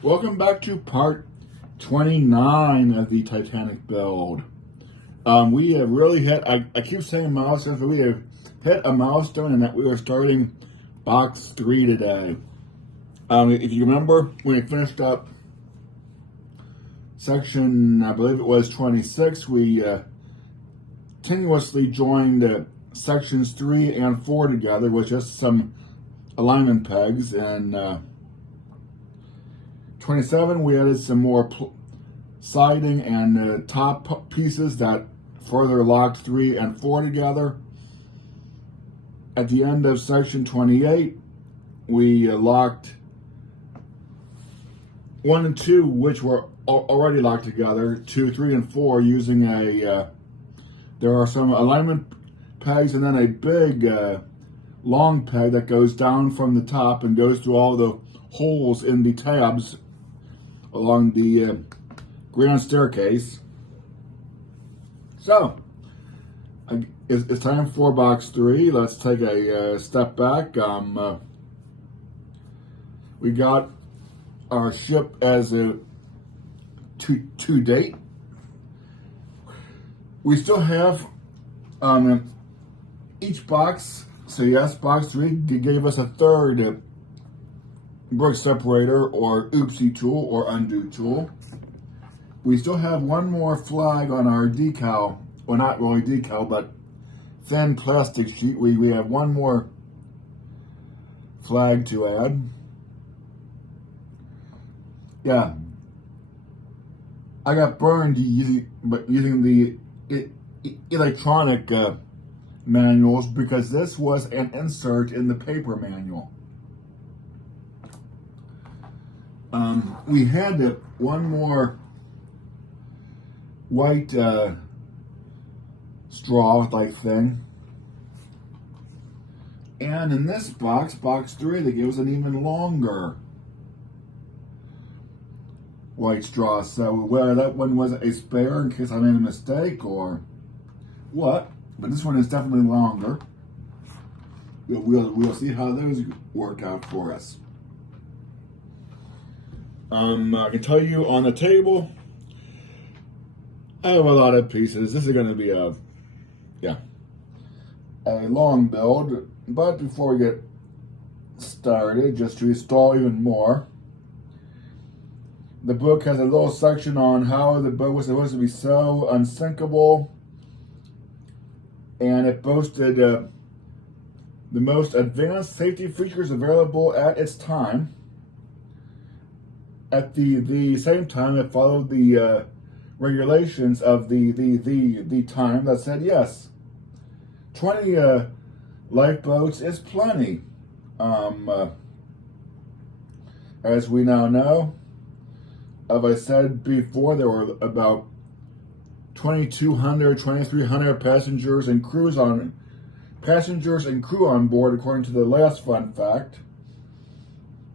Welcome back to part 29 of the Titanic build. We have really hit, I keep saying milestones, but we have hit a milestone in that we are starting box 3 today. If you remember, when we finished up section, I believe it was 26, we continuously joined sections 3 and 4 together with just some alignment pegs, and 27, we added some more siding and top pieces that further locked 3 and 4 together. At the end of section 28, we locked 1 and 2, which were already locked together, 2, 3, and 4 using there are some alignment pegs and then a big long peg that goes down from the top and goes through all the holes in the tabs along the grand staircase. So, it's time for box 3. Let's take a step back. We got our ship as a to date. We still have each box. So yes, box 3 gave us a third brick separator or oopsie tool or undo tool. We still have one more flag on our decal, well, not really decal, but thin plastic sheet. We have one more flag to add. Yeah, I got burned using the electronic manuals because this was an insert in the paper manual. We had one more white straw-like thing. And in this box, box 3, they gave us an even longer white straw. So whether that one was a spare in case I made a mistake or what, but this one is definitely longer. We'll see how those work out for us. I can tell you on the table, I have a lot of pieces. This is going to be a long build. But before we get started, just to stall even more, the book has a little section on how the boat was supposed to be so unsinkable, and it boasted the most advanced safety features available at its time. At the same time, it followed the regulations of the time that said, yes, 20 lifeboats is plenty. As we now know, as I said before, there were about 2,200, 2,300 passengers and crew on board, according to the last fun fact.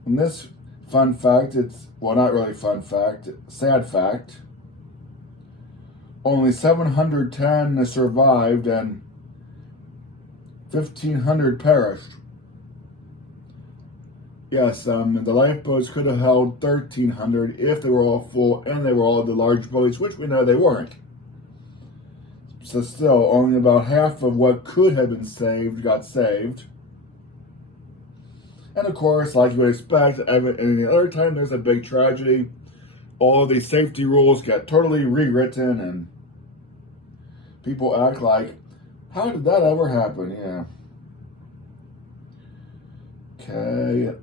And this fun fact, it's, well, not really fun fact, sad fact. Only 710 survived and 1,500 perished. Yes, the lifeboats could have held 1,300 if they were all full and they were all the large boats, which we know they weren't. So still, only about half of what could have been saved got saved. And of course, like you would expect, any other time there's a big tragedy, all the safety rules get totally rewritten and people act like, how did that ever happen? Yeah. Okay.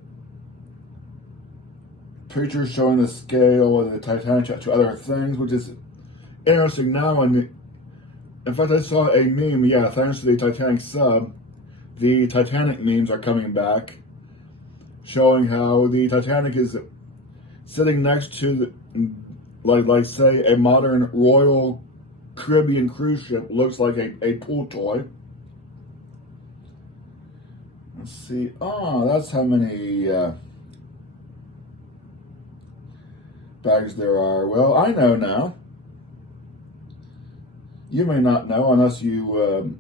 Pictures showing the scale of the Titanic to other things, which is interesting now. And in fact, I saw a meme, thanks to the Titanic sub, the Titanic memes are coming back, showing how the Titanic is sitting next to, like say, a modern Royal Caribbean cruise ship looks like a pool toy. Let's see. Oh, that's how many bags there are. Well, I know now. You may not know unless you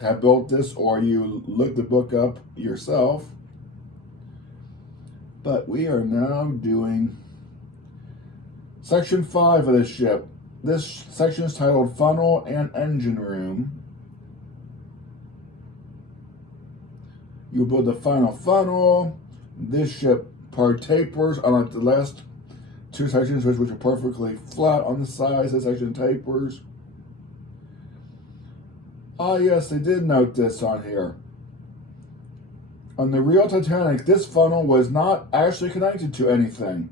have built this or you looked the book up yourself. But we are now doing Section 5 of the ship. This section is titled Funnel and Engine Room. You build the final funnel. This ship part tapers, unlike the last two sections, which are perfectly flat on the sides. This section tapers. Ah, yes, they did note this on here. On the real Titanic, this funnel was not actually connected to anything.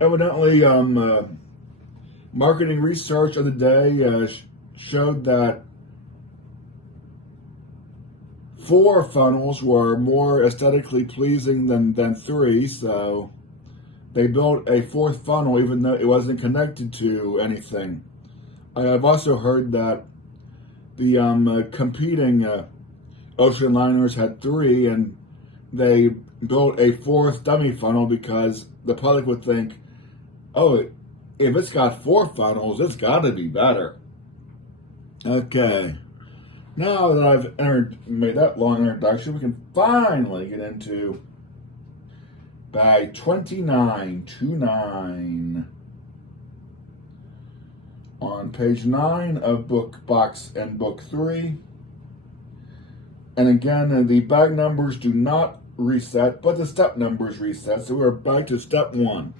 Evidently, marketing research of the day showed that 4 funnels were more aesthetically pleasing than 3, so they built a 4th funnel even though it wasn't connected to anything. I have also heard that the competing ocean liners had 3, and they built a 4th dummy funnel because the public would think, oh, if it's got 4 funnels, it's got to be better. Okay. Now that I've made that long introduction, we can finally get into bag 2929. On page 9 of book box and book 3. And again, the bag numbers do not reset, but the step numbers reset. So we're back to step 1.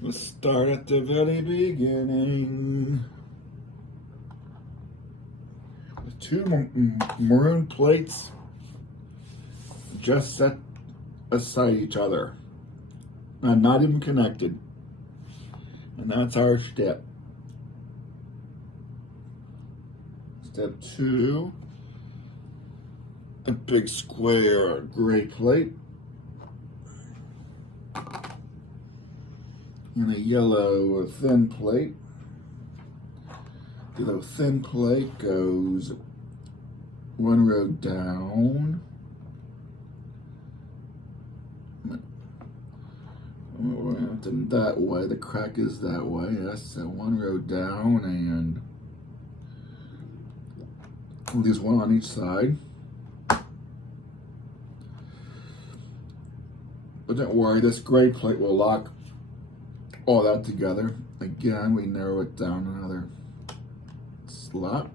Let's start at the very beginning. With 2 maroon plates just set aside each other and not even connected. And that's our step. Step 2, a big square gray plate and a yellow thin plate. The thin plate goes 1 row down. That way, the crack is that way. Yes, so 1 row down, and leaves 1 on each side. But don't worry, this gray plate will lock all that together. Again, we narrow it down another slot.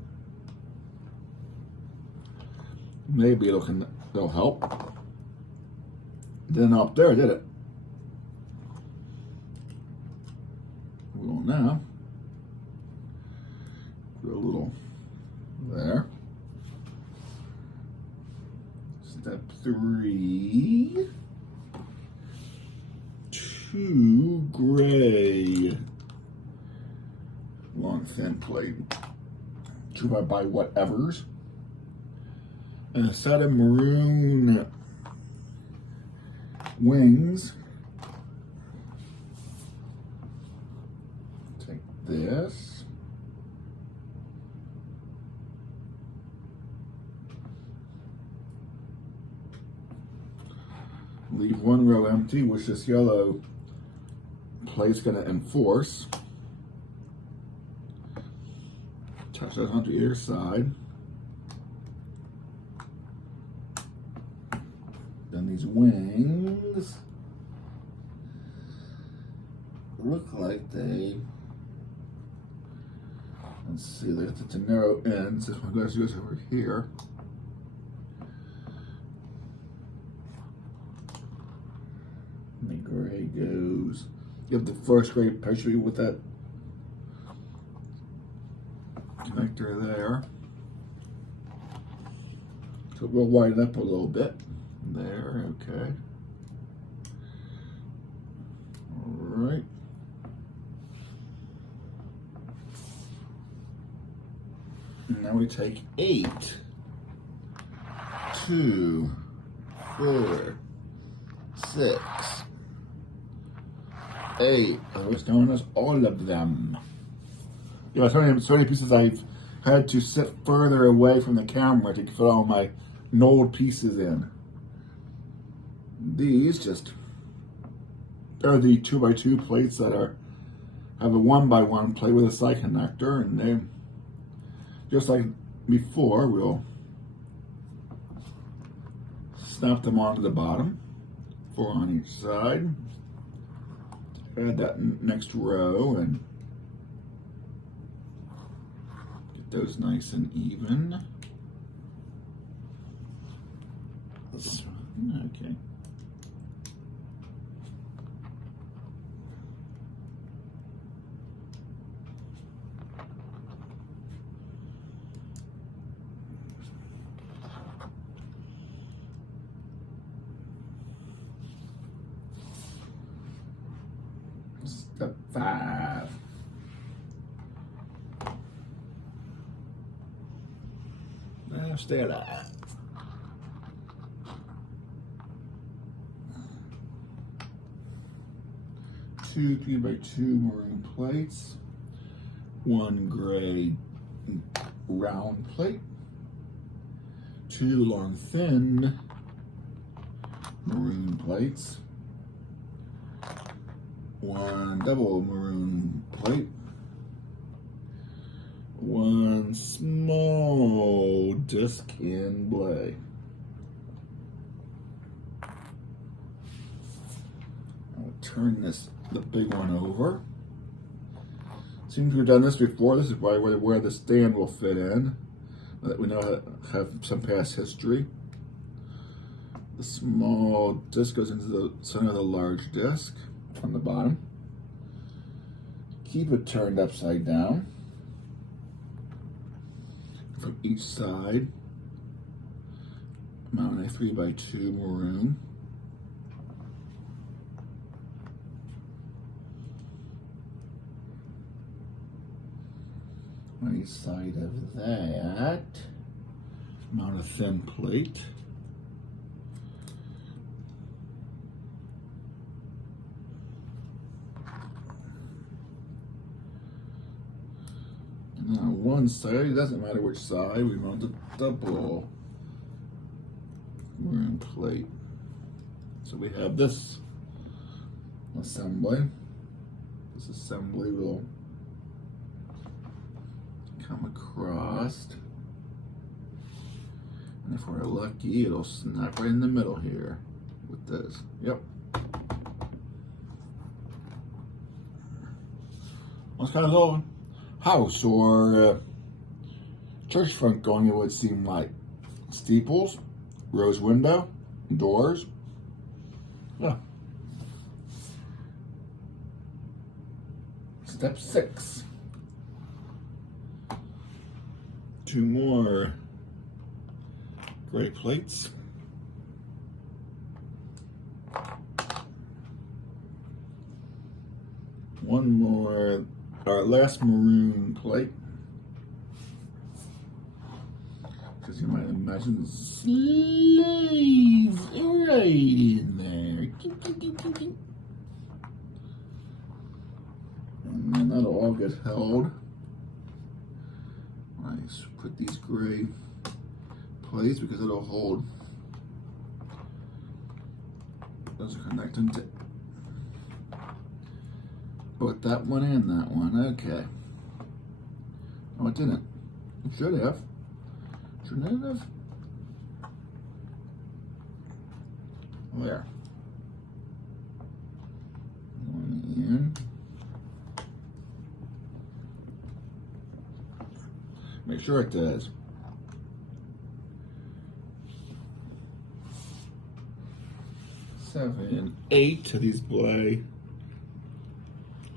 Maybe it'll help. Didn't help there, did it? Well, now put a little there. Step 3, 2 gray long thin plate, 2 by whatevers, and a set of maroon wings. Take this. Leave 1 row empty, which this yellow plate's going to enforce. Attach that onto either side. Then these wings look like they, let's see, they have the narrow ends. This one goes over here. And the gray goes, you have the first gray picture with that connector there. So we'll widen up a little bit. There, okay. All right. And now we take 8, 2, 4, 6, 8. I was known as all of them. Yeah, so many pieces I've had to sit further away from the camera to fit all my knolled pieces in. These just are the 2x2 plates that have a 1x1 plate with a side connector, and they, just like before, we'll snap them onto the bottom. 4 on each side. Add that next row and get those nice and even. Okay. Step 5. Stay alive. 2 3x2 maroon plates, 1 gray round plate, 2 long thin maroon plates, 1 double maroon plate, 1 small disc inlay. I'll turn the big one over. Seems we've done this before. This is probably where the stand will fit in. That we know have some past history. The small disc goes into the center of the large disc on the bottom. Keep it turned upside down from each side. Mount a 3x2 maroon. On each side of that, mount a thin plate. And then on one side, it doesn't matter which side, we mount a double maroon plate. So we have this assembly. This assembly will come across, and if we're lucky, it'll snap right in the middle here with this. Yep. Well, it's kind of a little house or church front going, it would seem like. Steeples, rose window, doors. Yeah. Step 6. 2 more gray plates. One more, our last maroon plate. Because you might imagine slaves right in there. And then that'll all get held. Nice. Put these gray plates because it'll hold. Those are connecting to both that one and that one. Okay. Oh, it didn't. It should have. Shouldn't it have? There. One in. Make sure it does. Seven, 8 to these black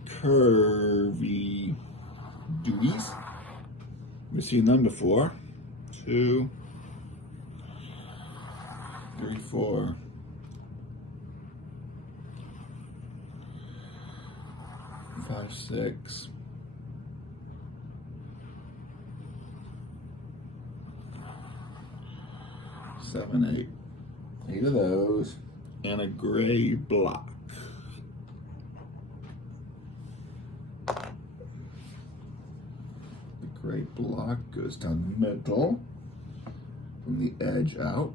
curvy doohies. We've seen them before. 2, 3, 4. 5, 6. 7, 8. 8 of those. And a gray block. The gray block goes down the middle from the edge out.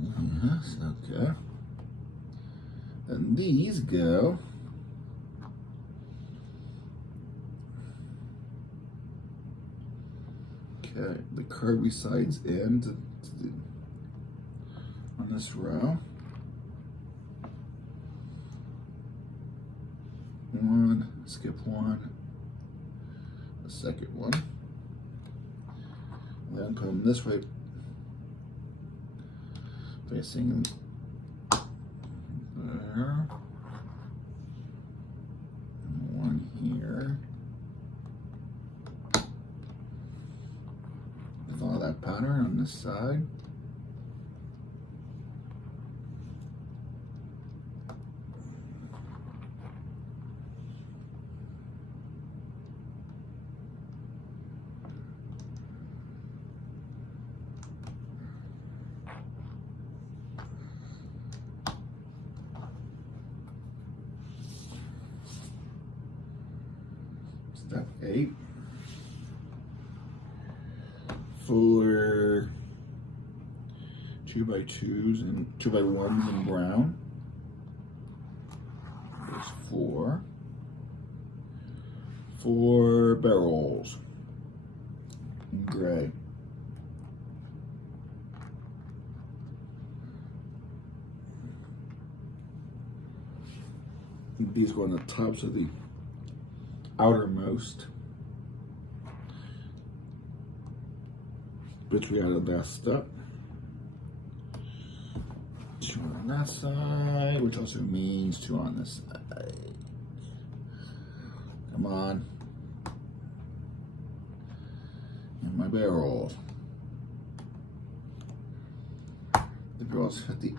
Yes, okay. And these go the curvy sides end on on this row. One, skip one, the second one. Then put them this way, facing there. One here. Follow that pattern on this side. Step 8. For 2x2s and 2x1s in brown. There's 4. 4 barrels in gray. These go on the tops of the outermost, which we added last step. 2 on that side, which also means 2 on this side. Come on. And my barrel. The barrel's at the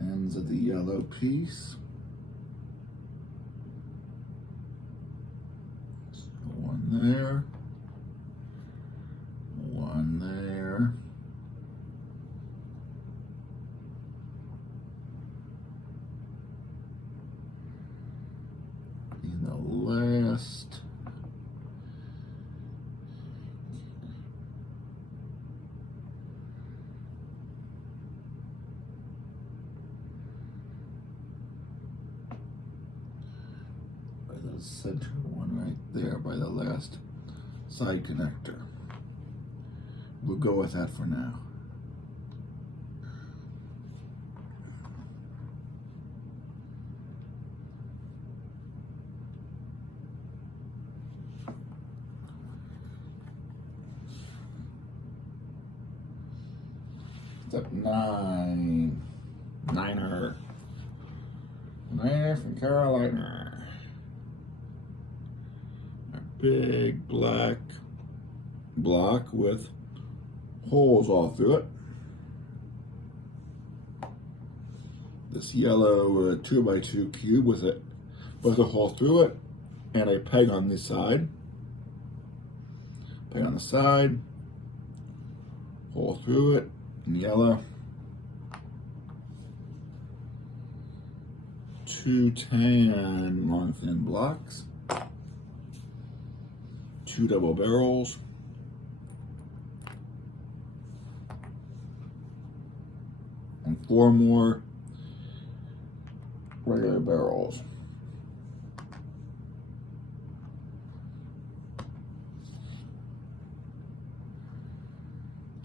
ends of the yellow piece. So 1 there. 1 there. And the last. By the center one right there, by the last side connector. We'll go with that for now. Step 9. Niner from Carolina. A big black block with holes all through it. This yellow 2x2 cube with it, with a hole through it, and a peg on this side. Peg on the side, hole through it in yellow. 2 tan long thin blocks. 2 double barrels. And 4 more regular barrels.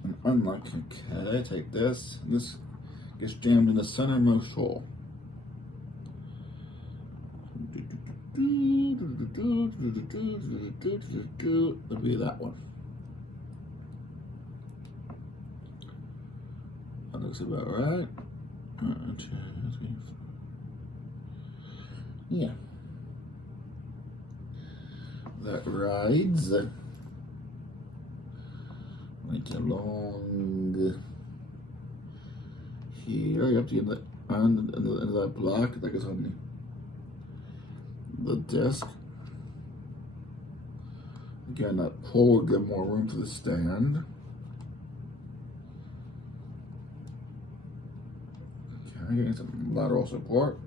And unlock, okay, take this. This gets jammed in the centermost hole. That'll be that one. That looks about right. 1, 2, 3, 4. Yeah. That rides right along here, up to the end of that block that goes on the disc. Again, that pole will give more room for the stand. Okay, getting some lateral support.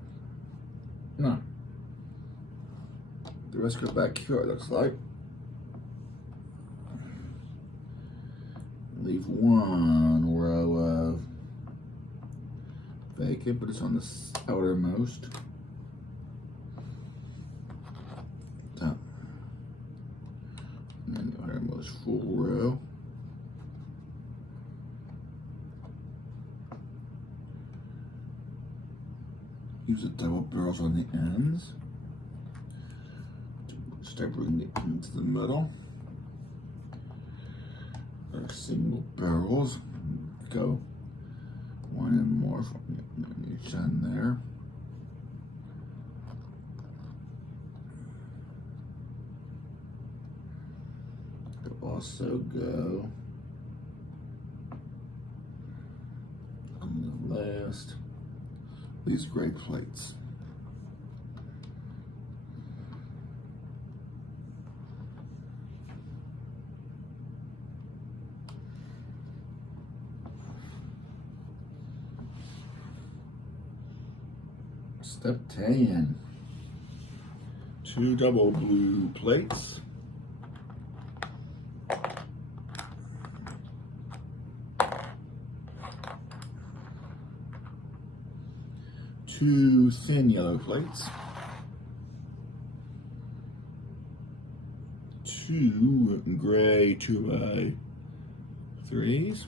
No. The rest go back here, it looks like. Leave 1 row of vacant, but it's on the outermost. Top. And then the outermost full row. Use the double barrels on the ends. Start bringing it into the middle. Our single barrels go one and more from each end there. They'll also go on the last these gray plates. Step 10. 2 double blue plates. Two thin yellow plates. 2 gray 2x3s.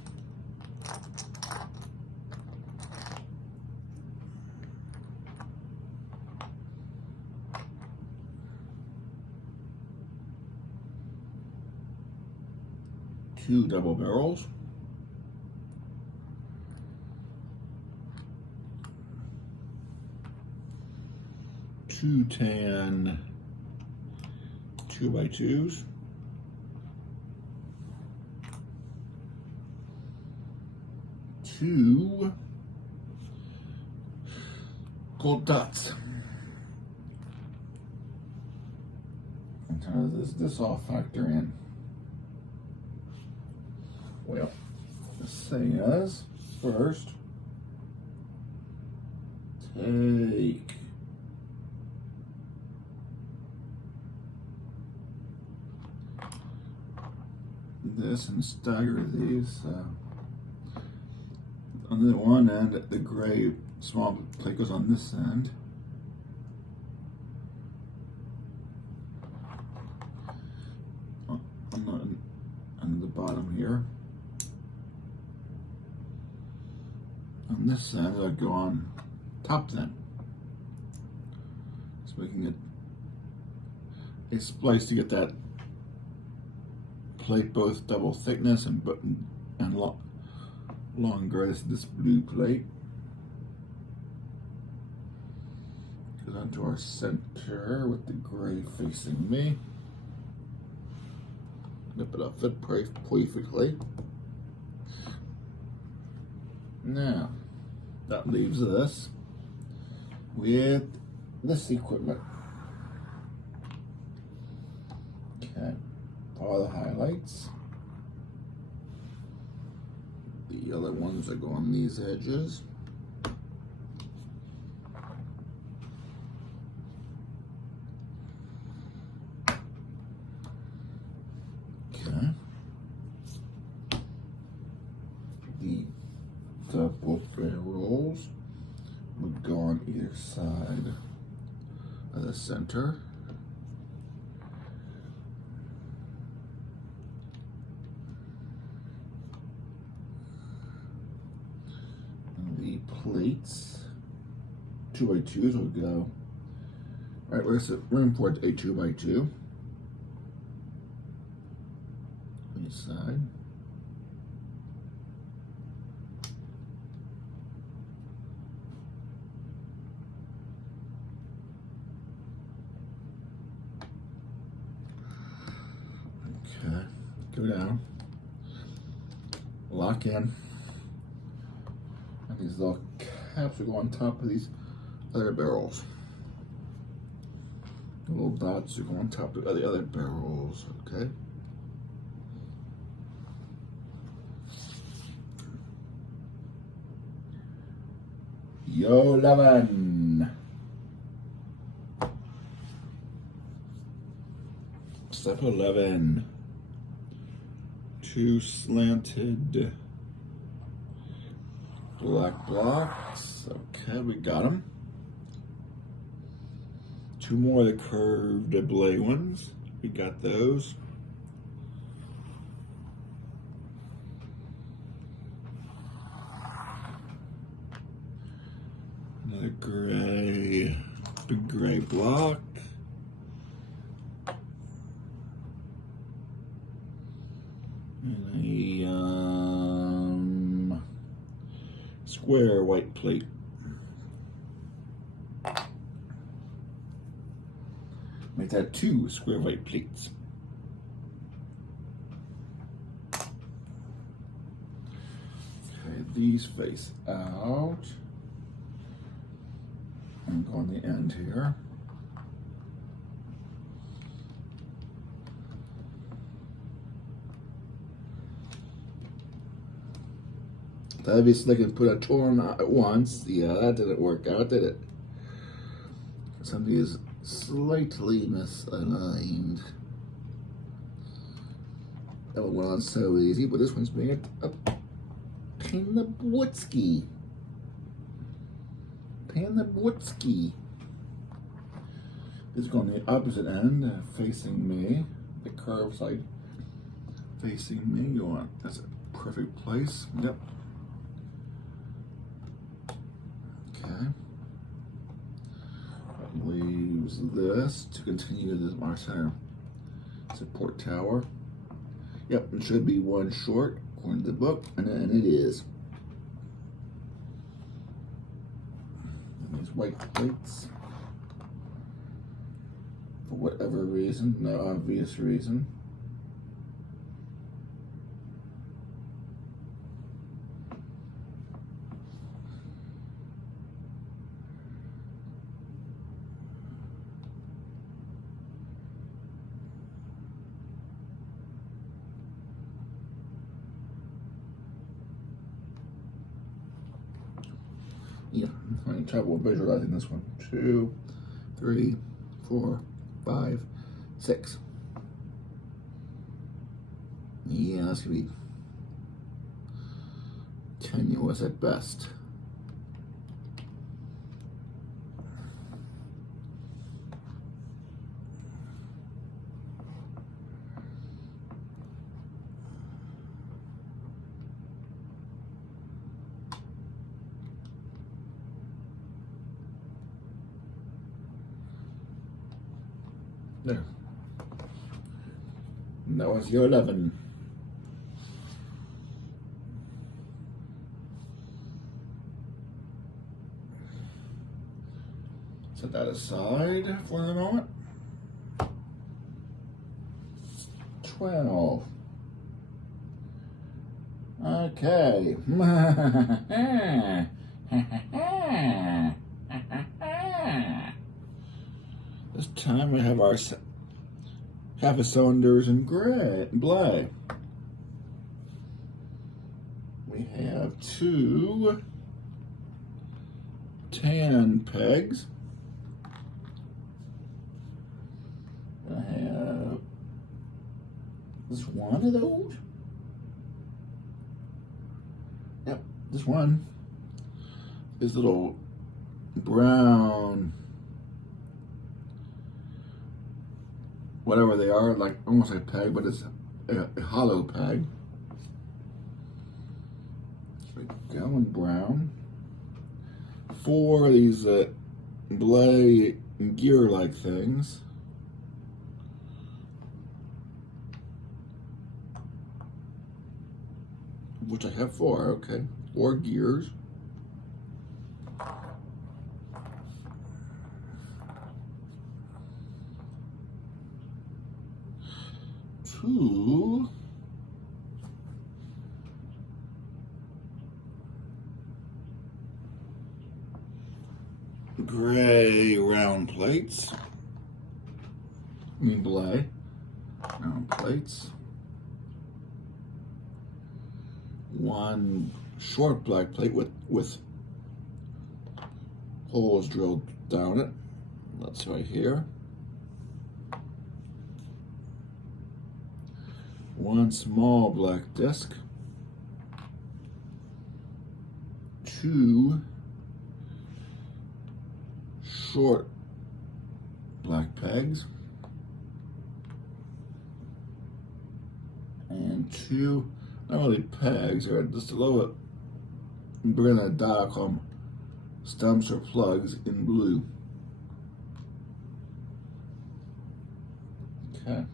2 double barrels. 2 tan 2x2s. 2 gold dots. And how does this all factor in? Well, this says first, take this and stagger these on the one end. The gray small plate goes on this end. On the bottom here. On this side, I'll go on top then. Just making it a splice to get that plate both double thickness and longer as this blue plate. Goes onto our center with the gray facing me. Nip it up fit perfectly. Now, that leaves us with this equipment. Okay, follow the highlights. The yellow ones that go on these edges. Okay. The double barrels would go on either side of the center. And the plates, 2x2s will go right where there's room for a 2x2 on each side. Okay, go down, lock in, and these little caps will go on top of these other barrels. The little dots are going on top of the other barrels, okay? Yo, 11. Step 11. 2 slanted black blocks. Okay, we got them. 2 more of the curved blade ones. We got those. Another gray. block. And a square white plate. Make that 2 square white plates. Okay, these face out. And go on the end here. Obviously, I can put a torn at once. Yeah, that didn't work out, did it? Something is slightly misaligned. That one went on so easy, but this one's being a pain in the Bwitski. Pain in the Bwitski. This is going on the opposite end, facing me. The curved side facing me. You want that's a perfect place. Yep. Okay. That leaves this to continue this our center support tower. Yep, it should be one short according to the book, and it is. And these white plates, for whatever reason, no obvious reason. Yeah, I'm having trouble visualizing this one. 2, 3, 4, 5, 6. Yeah, that's gonna be tenuous at best. There. And that was your 11. Set that aside for the moment. 12. Okay. This time we have our half a cylinders in gray, black. We have 2 tan pegs. I have this one of those. Yep, this one. This little brown, whatever they are, like almost like a peg, but it's a hollow peg. Going brown. 4 of these blade gear-like things. Which I have 4, okay. 4 gears. 2 gray round plates. I mean black round plates. 1 short black plate with holes drilled down it. That's right here. 1 small black disc. 2 short black pegs. And 2, not really pegs, or just a little bit bigger than a dial, call them stumps or plugs in blue. Okay.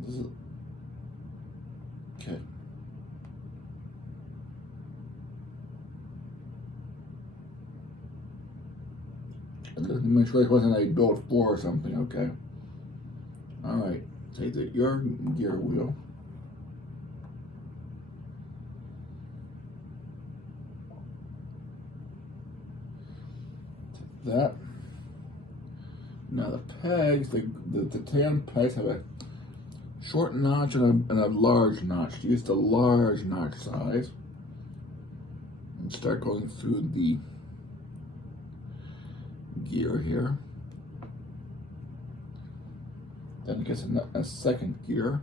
This is okay. Make sure it wasn't a built for or something. Okay. All right. Take your gear wheel. Take that. Now the pegs, the tan pegs have a short notch and a large notch. Use the large notch size and start going through the gear here. Then it gets a second gear.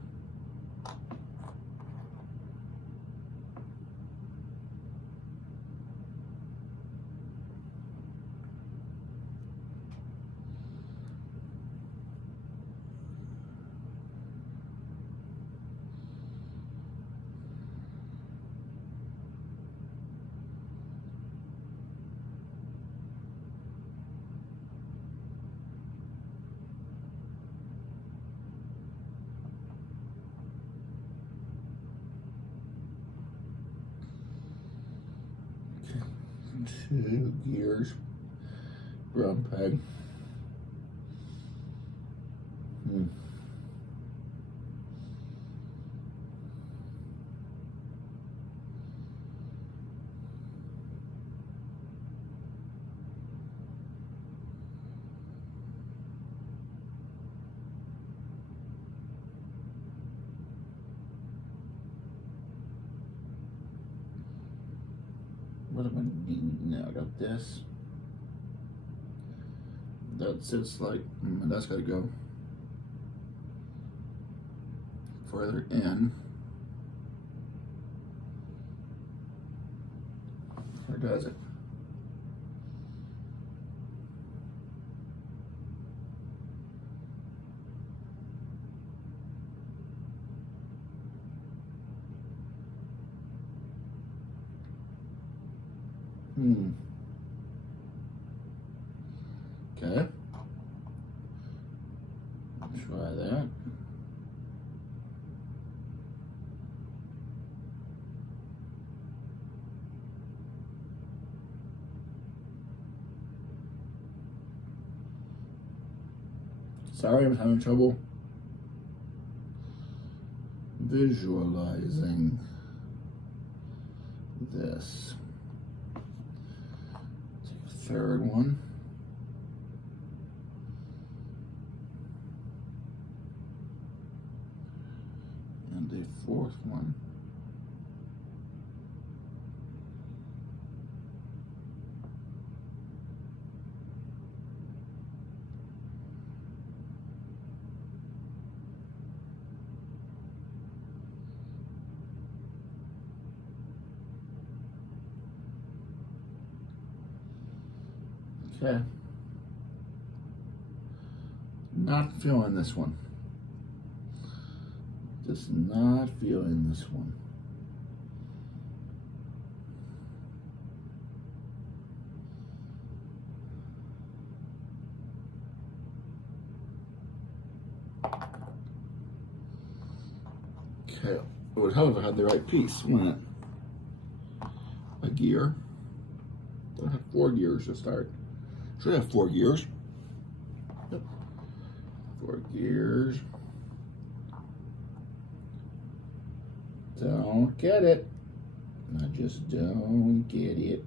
Two gears, brown peg. What am I needing now? I got this. That sits like, that's got to go further in. Or does it? Okay. Try that. Sorry, I'm having trouble visualizing this. Take a third one. And a fourth one. Okay. Not feeling this one. Just not feeling this one. Okay. It would help if I had the right piece, wouldn't it? A gear. I have 4 gears to start. Should have 4 gears. Yep. 4 gears. Don't get it. I just don't get it.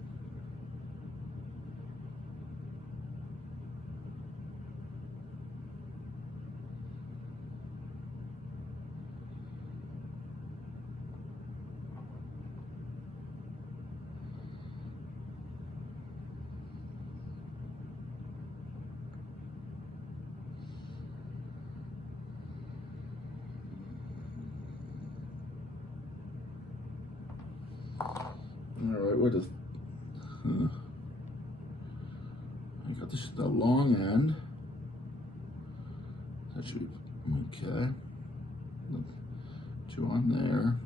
Alright, what is... I got this, the long end. That should be okay. 2 on there.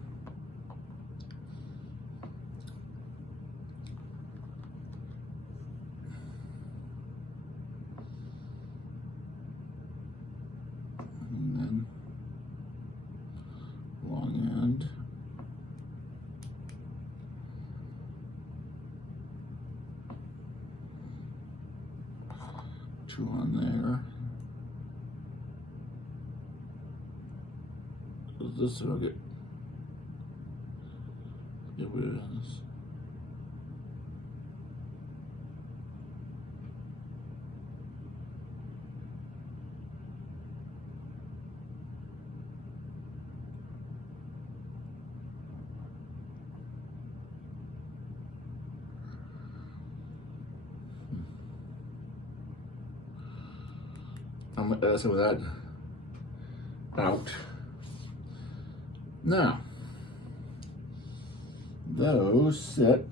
washer on there. This will get rid of this. I'm gonna some of that out. Now, those sit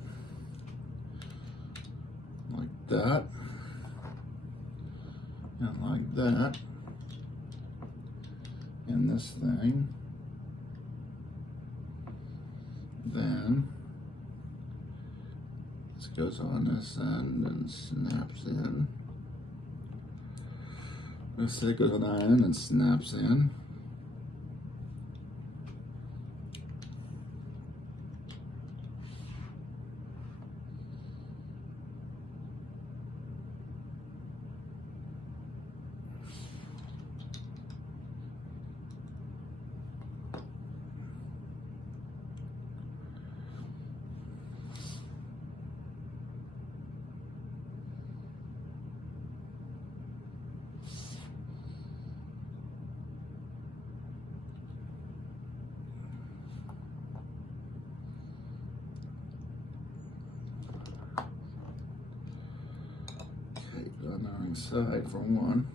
like that and like that in this thing. Then this goes on this end and snaps in. This goes on that end and snaps in. On the wrong side for one.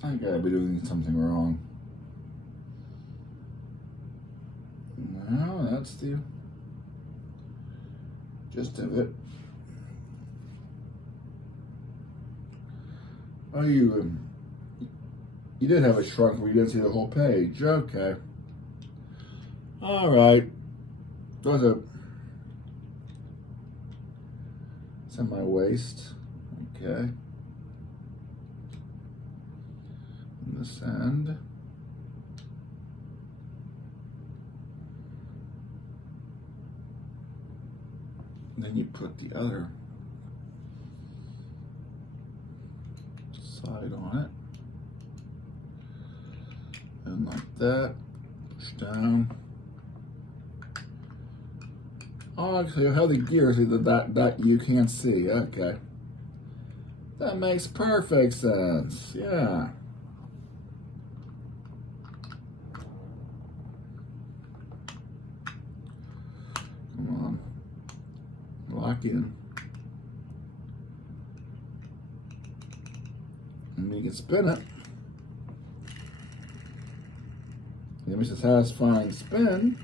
I gotta be doing something wrong. No, that's the gist of it. Oh, you did have a shrunk where you didn't see the whole page. Okay. All right. Those are semi-waist. Okay. This end. And then you put the other side on it. And like that. Push down. Oh, so you have the gears that you can't see. Okay. That makes perfect sense. Yeah. Lock in. And we can spin it. Give us a satisfying spin.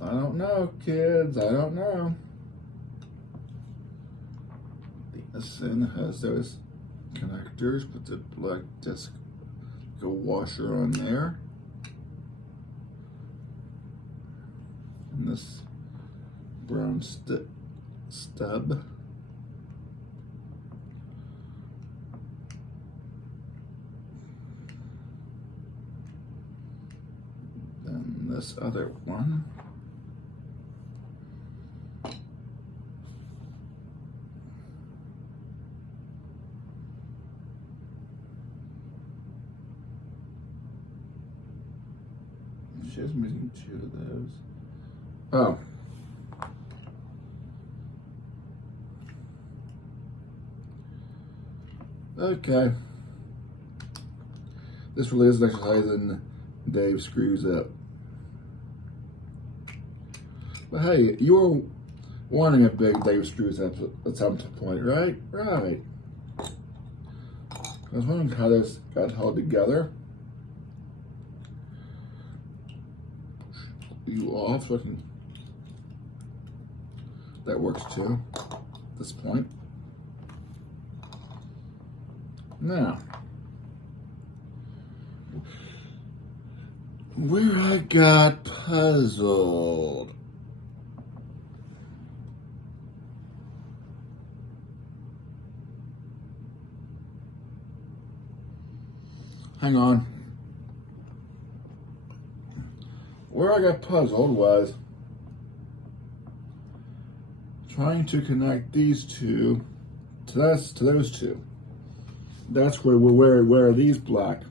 I don't know, kids. I don't know. This end has those connectors. Put the black disc, go washer on there. And this brown stub. Then this other one. She's missing two of those. Oh. Okay. This really is an exercise in Dave screws up. But hey, you were wanting a big Dave screws up at some point, right? Right. I was wondering how this got held together. You off, so I can, that works too at this point. Now, where I got puzzled. Hang on. Where I got puzzled was trying to connect these two to those two. That's where these black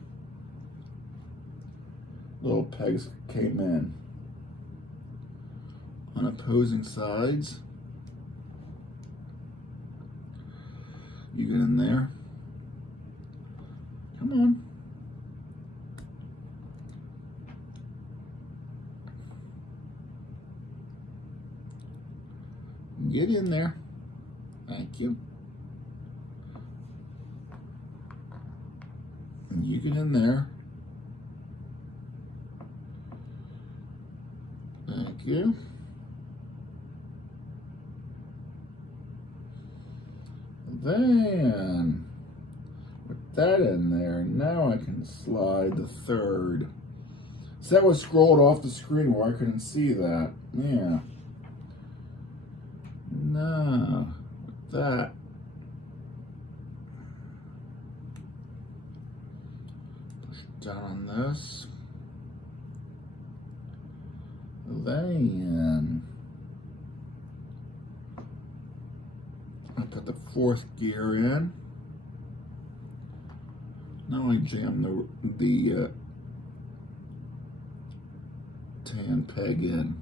little pegs came in on opposing sides. You get in there. Come on. Get in there. Thank you. And you get in there. Thank you. Then, with that in there, now I can slide the third. So that was scrolled off the screen where I couldn't see that. Yeah. No, with that. Push down on this. Then I put the fourth gear in. Now I jam the tan peg in.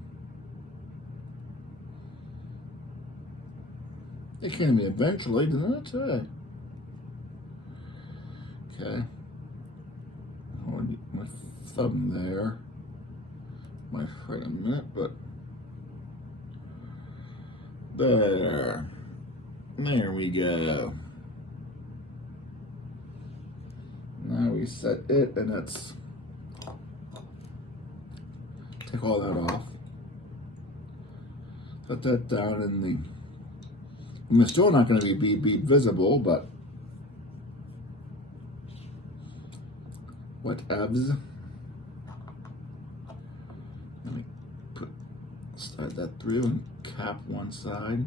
It came in eventually, didn't it? Okay. Hold my thumb there. Might hurt a minute, but there. There we go. Now we set it, and it's take all that off. Put that down in the. And it's still not going to be visible, but whatevs. Let me slide that through and cap one side.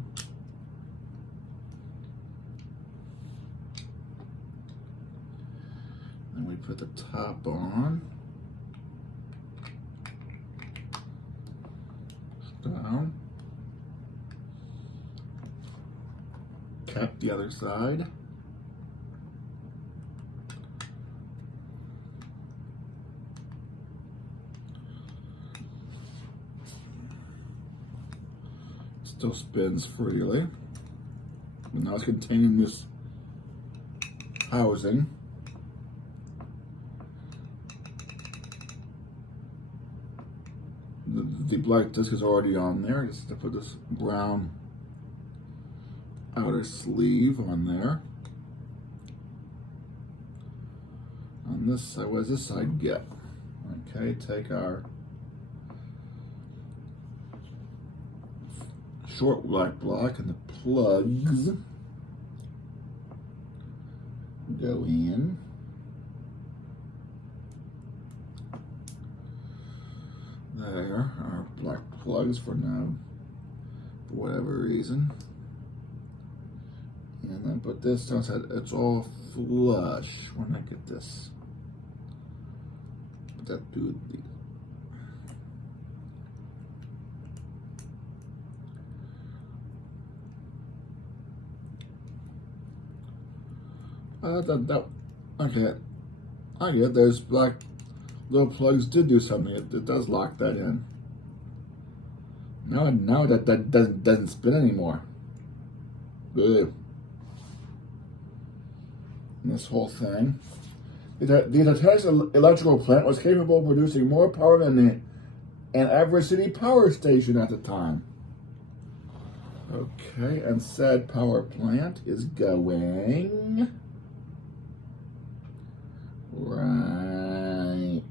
Then we put the top on. Down. Cap the other side. Still spins freely. But now it's containing this housing. The black disc is already on there. Just to put this brown outer sleeve on there. On this side, what does this side get? Okay, take our short black block and the plugs go in. There are black plugs for now, for whatever reason. And then put this down so it's all flush when I get this. Put that through the. Okay, I get those black little plugs did do something. It does lock that in. Now that doesn't spin anymore. Good. in this whole thing. The Titanic's electrical plant was capable of producing more power than an average city power station at the time. Okay, and said power plant is going right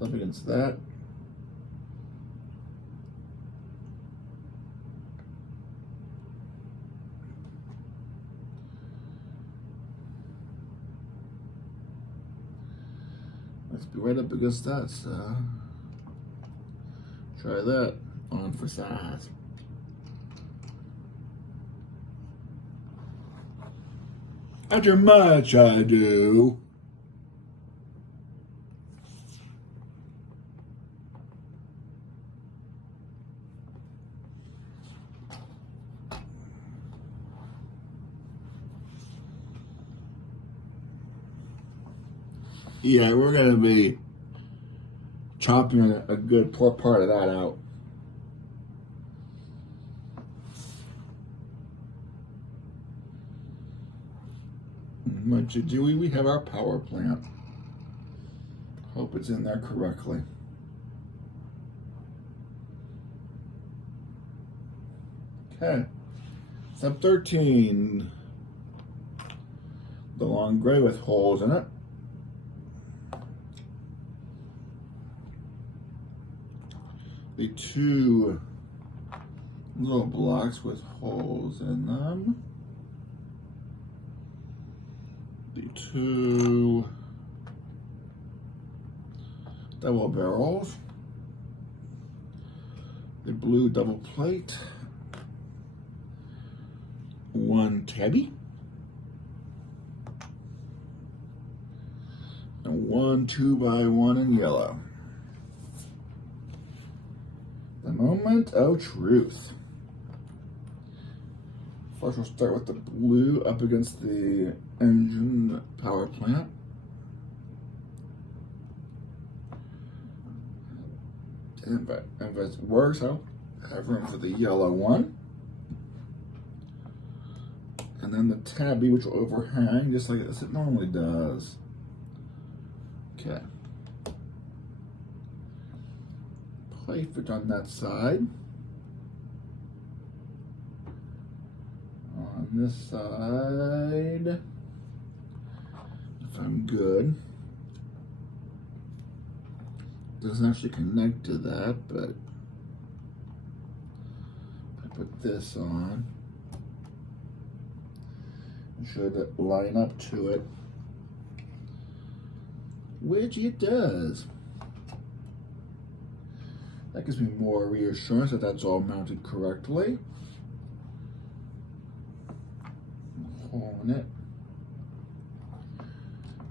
up against that. Let's be right up against that, so try that on for size. After much ado, yeah, we're going to be chopping a good part of that out. Much ado, we have our power plant. Hope it's in there correctly. Okay, step 13. The long gray with holes in it. The two little blocks with holes in them. The two double barrels. The blue double plate. One tabby. And one 2x1 in yellow. The moment of truth. First we'll start with the blue up against the engine power plant. And if it works, I'll have room for the yellow one. And then the tabby, which will overhang just like it normally does. Okay. Plate it on that side. On this side, if I'm good, doesn't actually connect to that, but if I put this on, it should line up to it, which it does. That gives me more reassurance that that's all mounted correctly. Hole in it.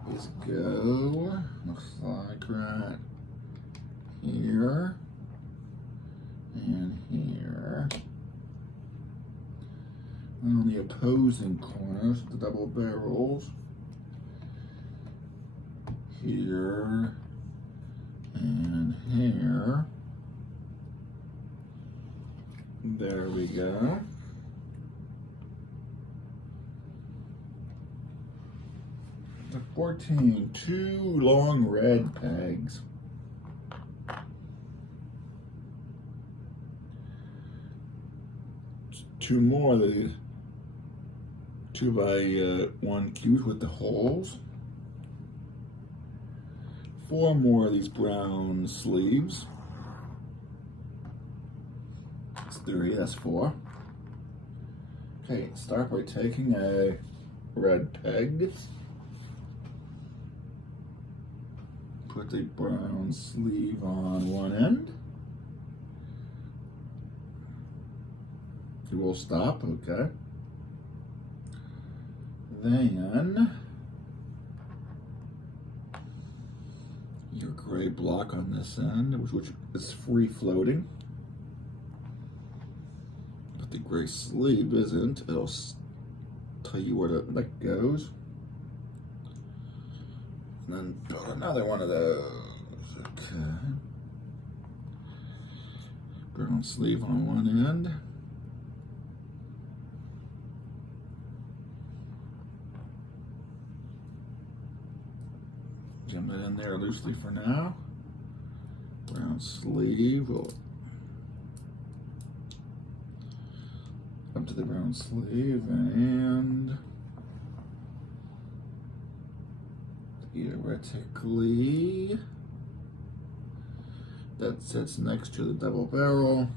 Let's go. Looks like right here and here. And on the opposing corners, the double barrels. Here and here. There we go. The 14, two long red pegs. Two more of these 2x1 cubes with the holes. Four more of these brown sleeves. That's 3, that's 4. Okay, start by taking a red peg. Put the brown sleeve on one end. It will stop, okay. Then your gray block on this end, which is free floating. But the gray sleeve isn't. It'll tell you where that goes. And then build another one of those. Okay. Brown sleeve on one end. jam that in there loosely for now. Brown sleeve. We'll up to the brown sleeve and theoretically that sits next to the double barrel,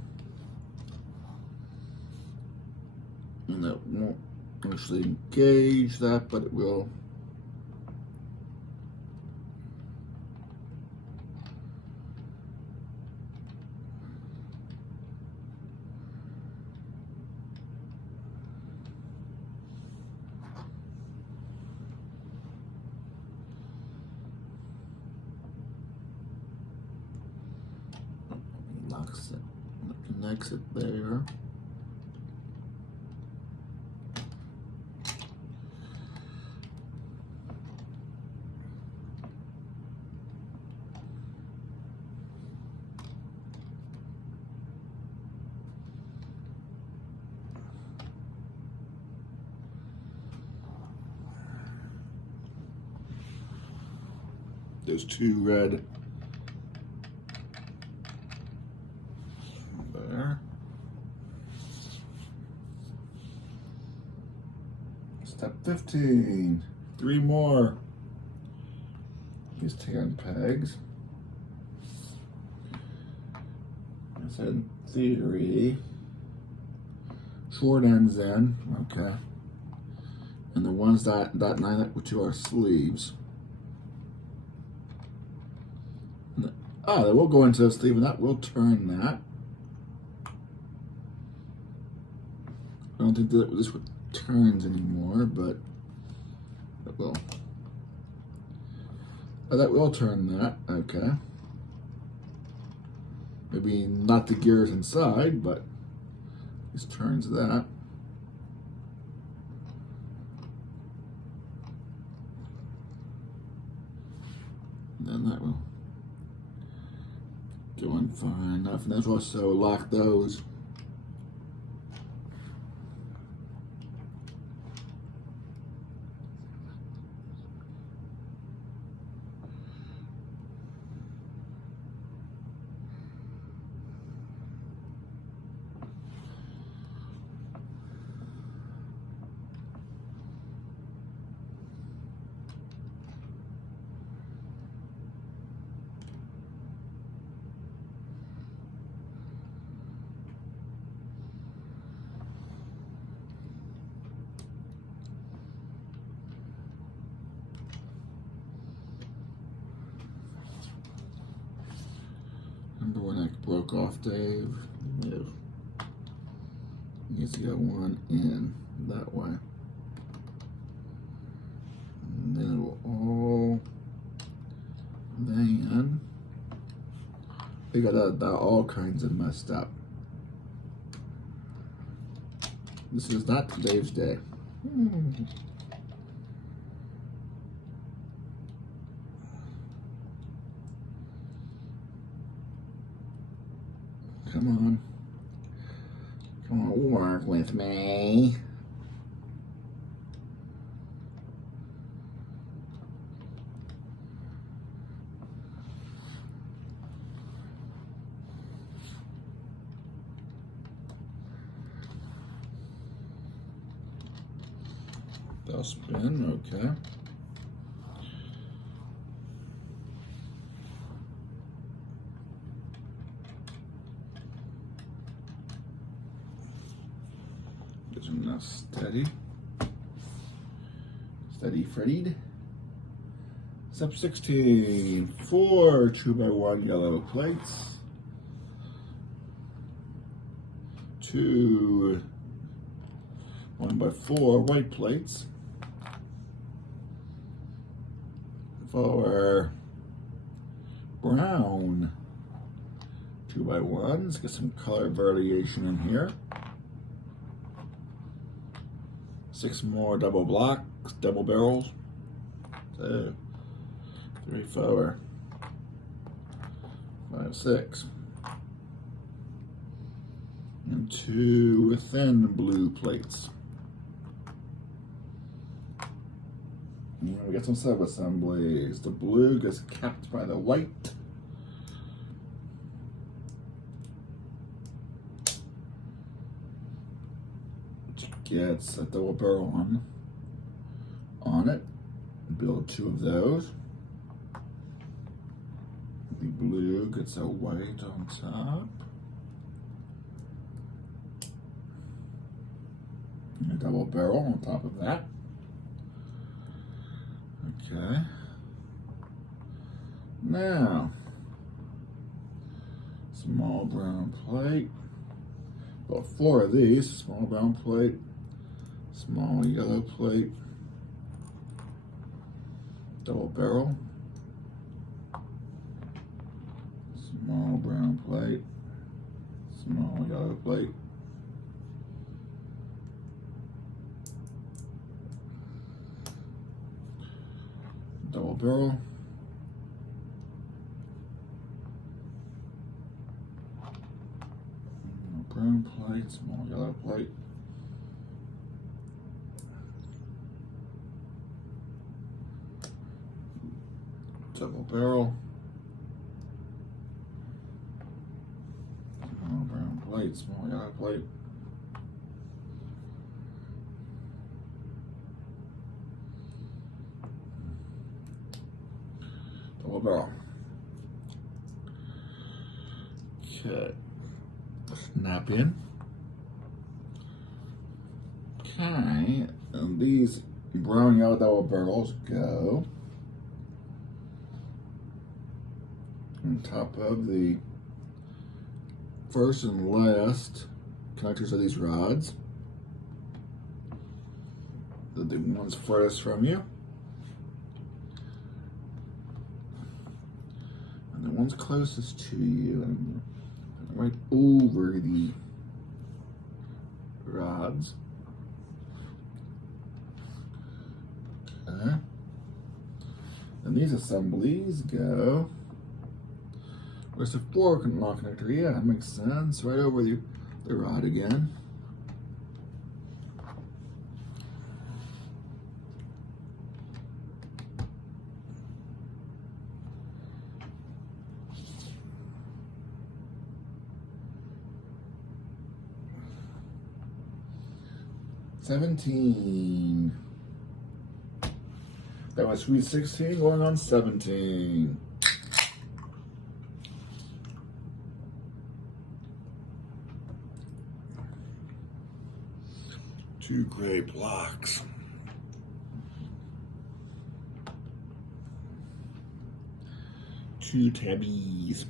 and that won't actually engage that, but it will connects it there. There's two red there. Step 15. 3 more. These tan pegs. I said in theory, short ends in, okay. And the ones that line up to our sleeves. Oh, that will go into a sleeve, and that will turn that. I don't think that this one turns anymore, but it will. Oh, that will turn that. Okay. Maybe not the gears inside, but this turns that. And then that will go in fine enough. And that's also lock those. Remember when I broke off Dave? Yeah. Needs to go one in that way. And then it will all, then we got that all kinds of messed up. This is not Dave's day. Come on. Come on, work with me. They'll spin, okay. Gives them enough steady. Steady Freddied. Step 16. 4 2x1 yellow plates. 2 1x4 white plates. 4 brown 2x1s. Get some color variation in here. 6 more double blocks, double barrels. 2, 3, 4, 5, 6. And 2 thin blue plates. And we got some sub-assemblies. The blue gets capped by the white. Which gets a double barrel on it. Build 2 of those. The blue gets a white on top. And a double barrel on top of that. Okay. Now, small brown plate. Well, 4 of these. Small brown plate, small yellow plate, double barrel, small brown plate, small yellow plate, double barrel, brown plate, small yellow plate, double barrel, small brown plate, small yellow plate, double barrel. Okay. Snap in. Okay, and these brown yellow double barrels go on top of the first and last connectors of these rods. The ones furthest from you, and the ones closest to you, and right over the rods. Okay. And these assemblies go. Where's the fork and lock connector? Yeah, that makes sense. Right over the rod again. $17. That was sweet 16 going on 17. Two gray blocks. Two tabbies.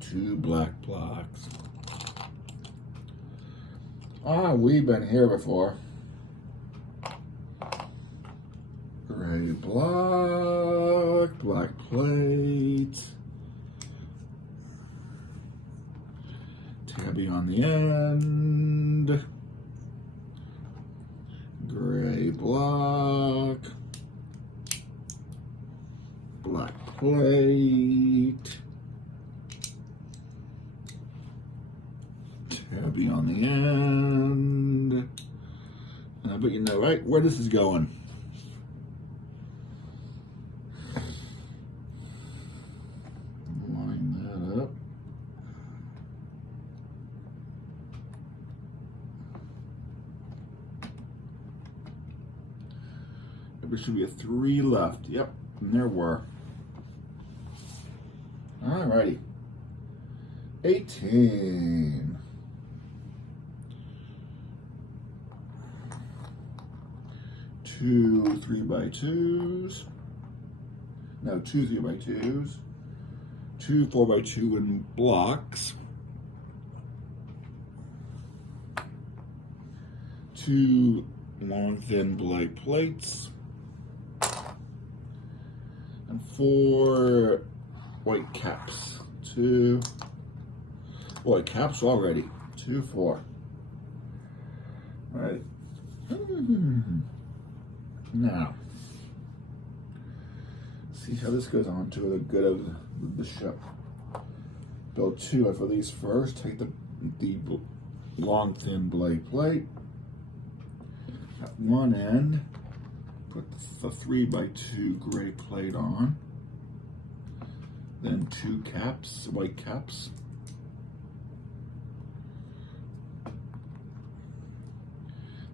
Two black blocks. Ah, we've been here before. Gray block, black plate, tabby on the end, gray block, black plate, tabby on the end. And I bet you know right where this is going. Line that up. There should be a 3 left. Yep, and there were. Alrighty. 18. Two 3x2s. No, two 3x2s. Two 4x2 in blocks. Two long thin black plates. And 4 white caps. 2 white caps already. 2, 4. All right. Now, see how this goes on to the good of the ship. Build 2 for these first. Take the long thin blade plate. At one end, put the 3x2 gray plate on. Then 2 caps, white caps.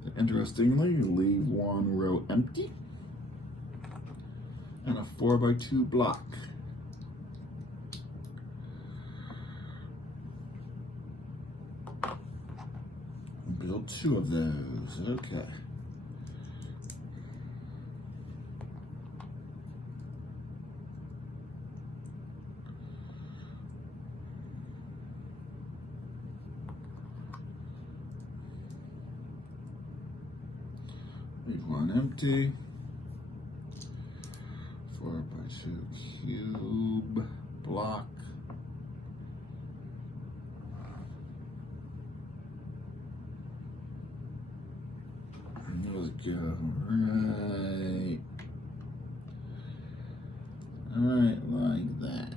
Then interestingly, leave 1 row empty. And a 4x2 block. Build 2 of those, okay. Leave 1 empty. 4x2 cube block. And those go right like that.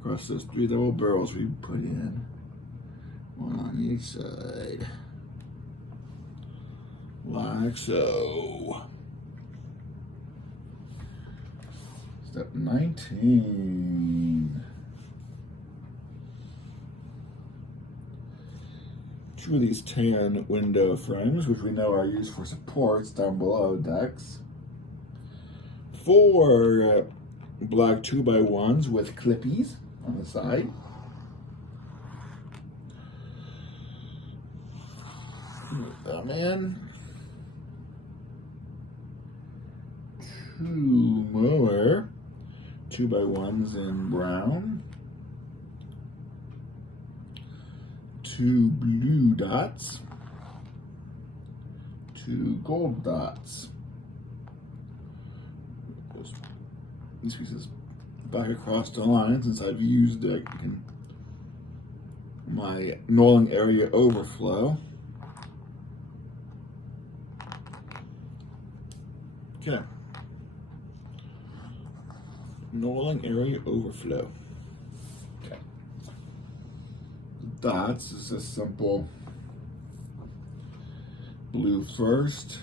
Across those 3 double barrels we put in, 1 on each side, like so. Step 19. 2 of these tan window frames, which we know are used for supports down below decks. 4 black 2x1s with clippies on the side. Them in. 2 more 2x1s in brown. 2 blue dots. 2 gold dots. These pieces back across the line since I've used my knolling area overflow. Okay. Knolling area overflow. Okay. The dots is a simple blue first,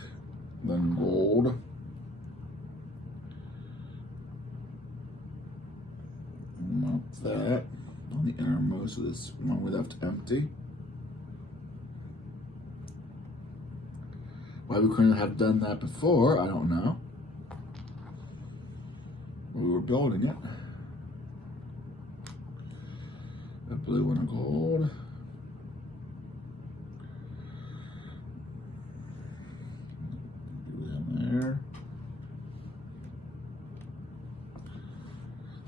then gold. Mount that on the innermost of this one we left empty. Why we couldn't have done that before, I don't know. We were building it. A blue and a gold. Do that there.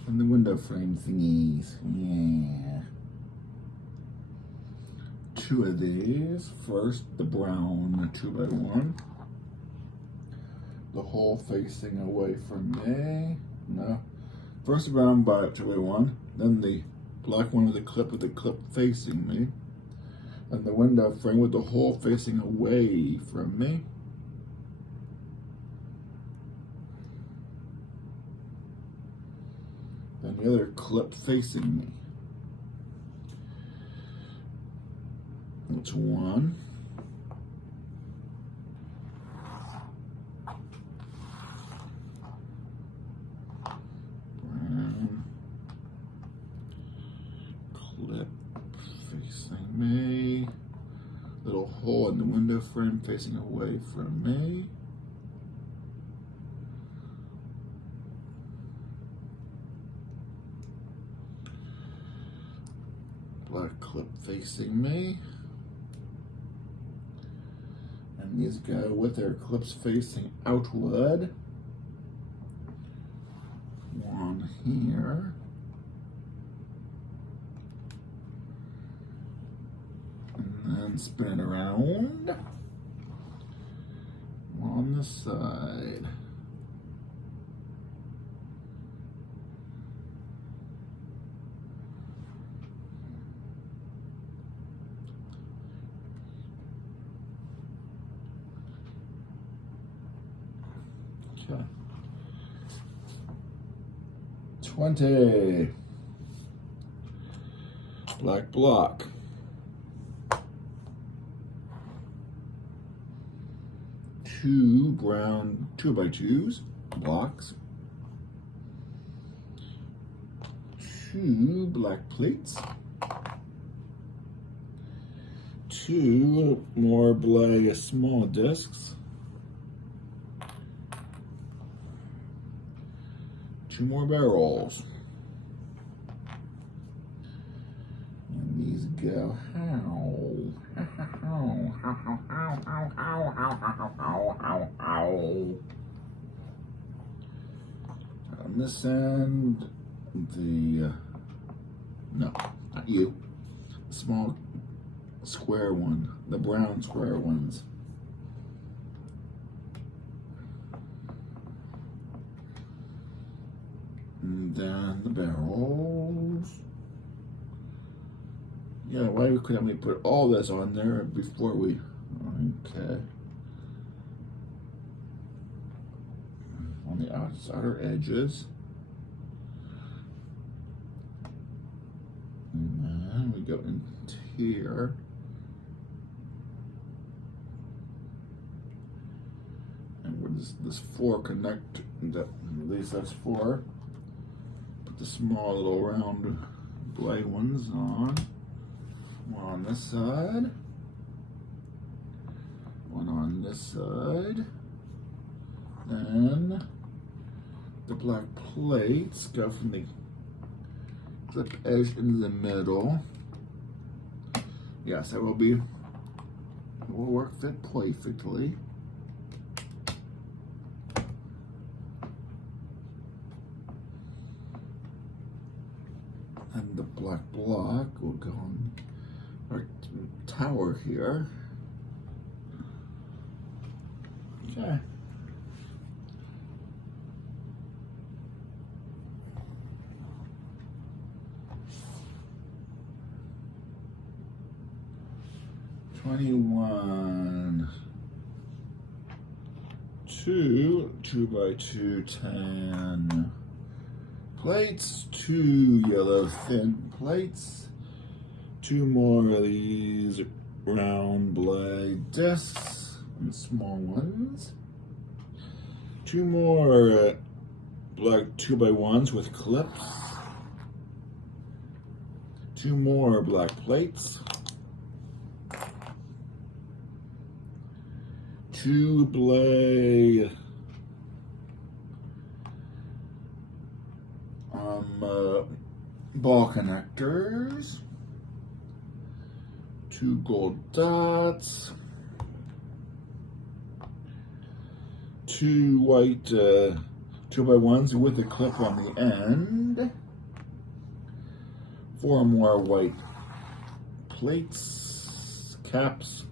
And the window frame thingies. Yeah. 2 of these. First, the brown 2x1. The hole facing away from me. No. First the brown by 2x1. Then the black one with the clip facing me. And the window frame with the hole facing away from me. And the other clip facing me. That's 1. Brown. Clip facing me. Little hole in the window frame facing away from me. Black clip facing me. And these go with their clips facing outward. 1 here. And then spin it around. On the side. Okay. 20. Black block. 2 brown 2x2s blocks, 2 black plates, 2 more black small discs, 2 more barrels. And these go on this end, the no, not you, the small square one, the brown square ones. And then the barrels. Yeah, why couldn't we put all this on there before we, okay. On the outer edges. And then we go into here. And where this 4 connect, at least that's 4. Put the small little round blade ones on. One on this side, one on this side, then the black plates go from the clip edge into the middle. Yes, it will work fit perfectly. And the black block will go on our tower here. Okay. Two 2x2 10 plates, 2 yellow thin plates, 2 more of these round blade discs and small ones, 2 more black 2x1s with clips, 2 more black plates, 2 blade ball connectors, 2 gold dots, 2 white 2x1s with a clip on the end, 4 more white plates, caps,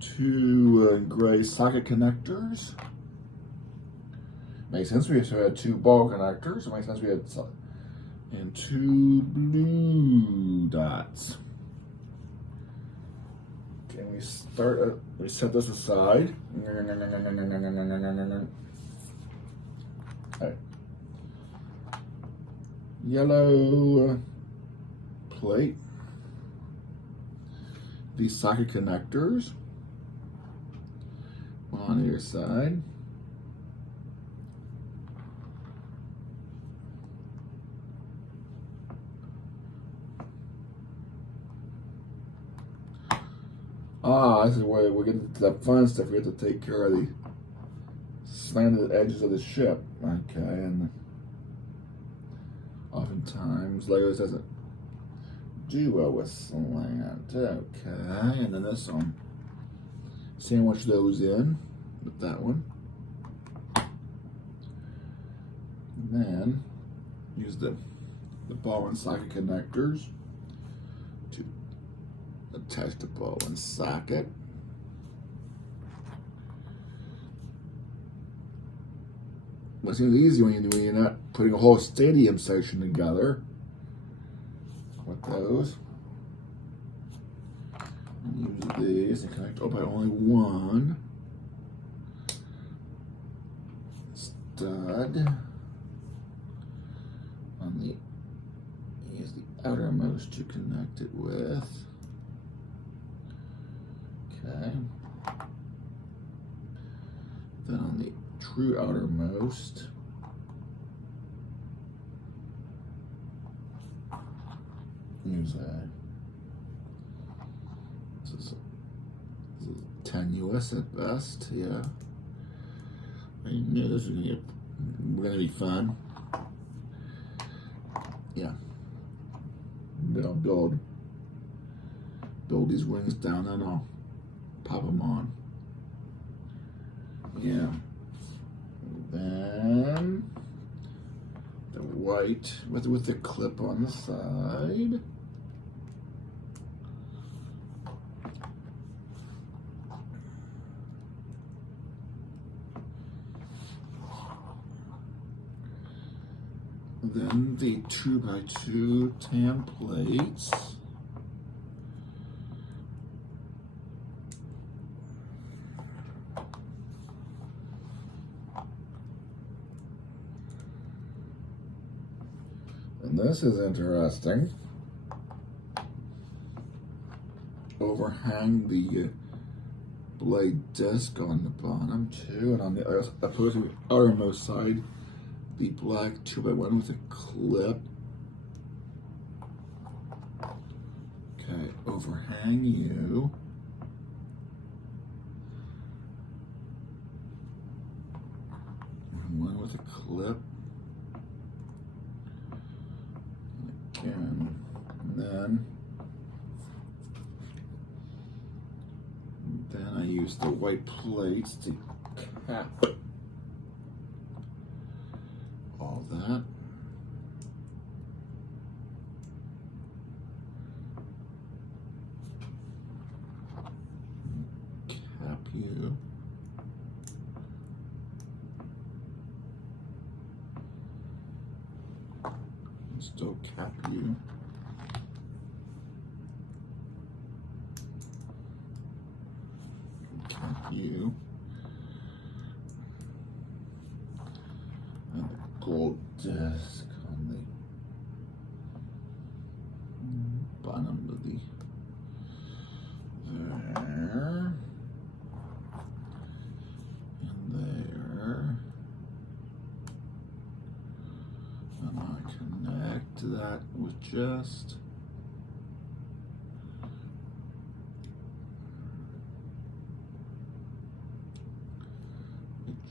2 gray socket connectors. Makes sense we had 2 ball connectors. It makes sense we had and 2 blue dots. Okay, we set this aside. Okay. Yellow plate. These socket connectors. One on either side. This is where we get to the fun stuff. We have to take care of the slanted edges of the ship. Okay, and oftentimes Legos doesn't do well with slant. Okay, and then this one. Sandwich those in with that one. And then use the ball and socket connectors to attach the ball and socket. Well, it seems easy when you're not putting a whole stadium section together with those. Use these and connect by only one stud on the, use the outermost to connect it with. Okay. true outermost. Use that. This is tenuous at best, yeah. I knew this was gonna be fun. Yeah. Then I'll build these wings down and I'll pop them on. Yeah. Then the white with the clip on the side. Then the 2x2 tan plates. And this is interesting. Overhang the blade disc on the bottom too, and on the opposite outermost side, the black 2x1 with a clip. Okay, overhang you. And one with a clip. Again, and then I use the white plates to cap all that. Cap you. Still cap you. Cap you. And the gold disc on the bottom of the there and there. And I connect that with just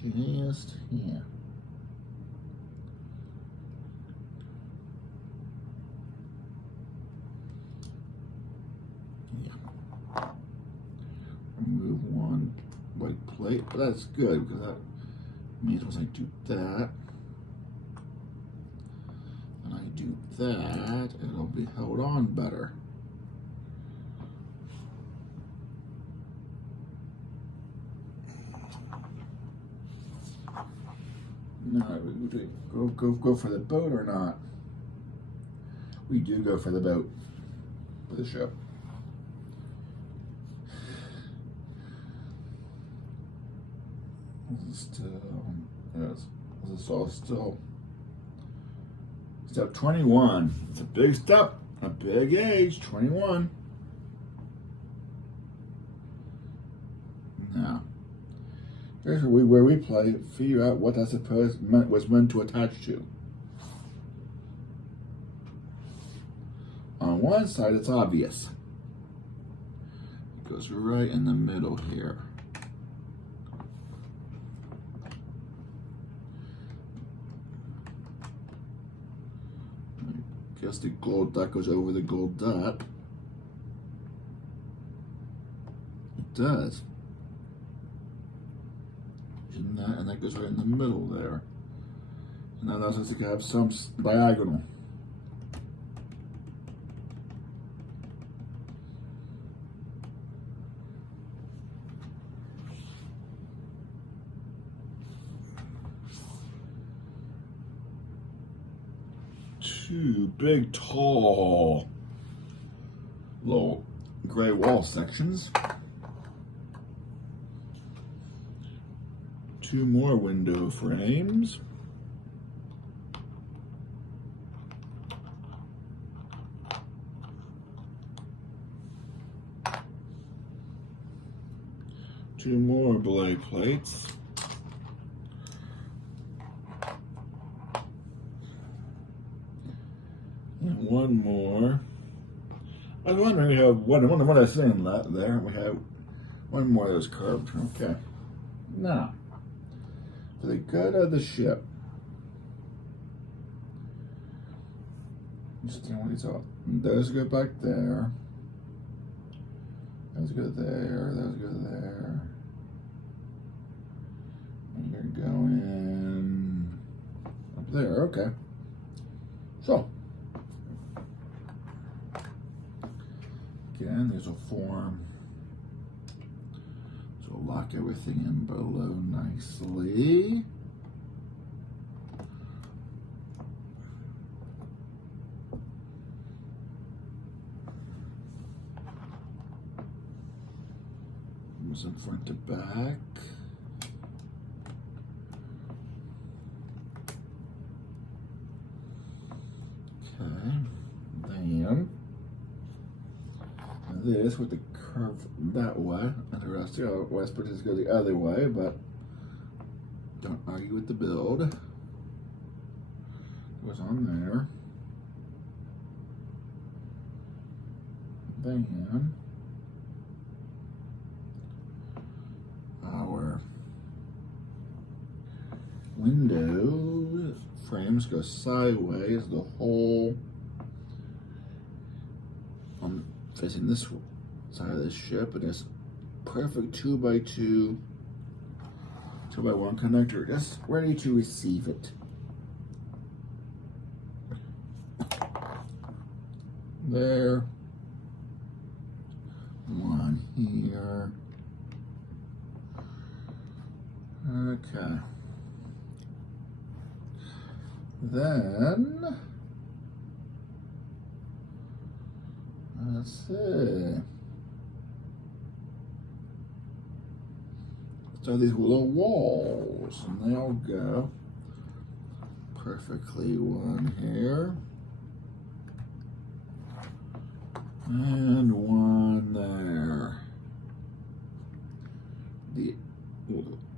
here. Yeah. Remove one white plate, but that's good because that means once I do that, and I do that, it'll be held on better. Now, go for the boat or not? We do go for the boat, for the ship. This is still, yes, this is all still. Step 21. It's a big step, a big age, 21. Now, here's where we play, figure out what I suppose was meant to attach to. On one side, it's obvious. It goes right in the middle here. I guess the gold dot goes over the gold dot. It does. And that goes right in the middle there. And that allows us to have some diagonal. Two big, tall, little gray wall sections. Two more window frames. Two more blade plates. more. I was wondering, we have one I was saying that there. We have one more that was curved. Okay. Now, for the good of the ship, just doing what these are. Those go back there. Those go there. Those go there. And you're going up there. Okay. So, again, there's a form. So we'll lock everything in below nicely. Moves in front to back. Okay, then this with the curve that way. Interesting. I was supposed to go the other way, but don't argue with the build. Goes on there. Then our window frames go sideways. The whole facing this side of the ship, and it's perfect 2x2, 2x1 connector, just ready to receive it. There, one here. Okay. Then let's see. So these little walls, and they all go perfectly. One here and one there.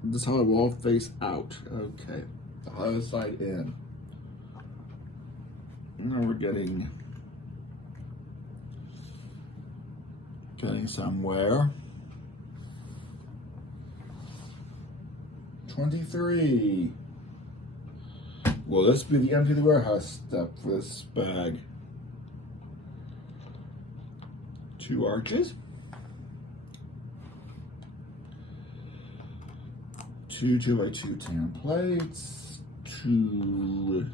This is how it will all face out. Okay, the other side in. Now we're getting somewhere. 23. Will this be the empty the warehouse step for this bag? 2 arches. 2 2x2 tan plates. 2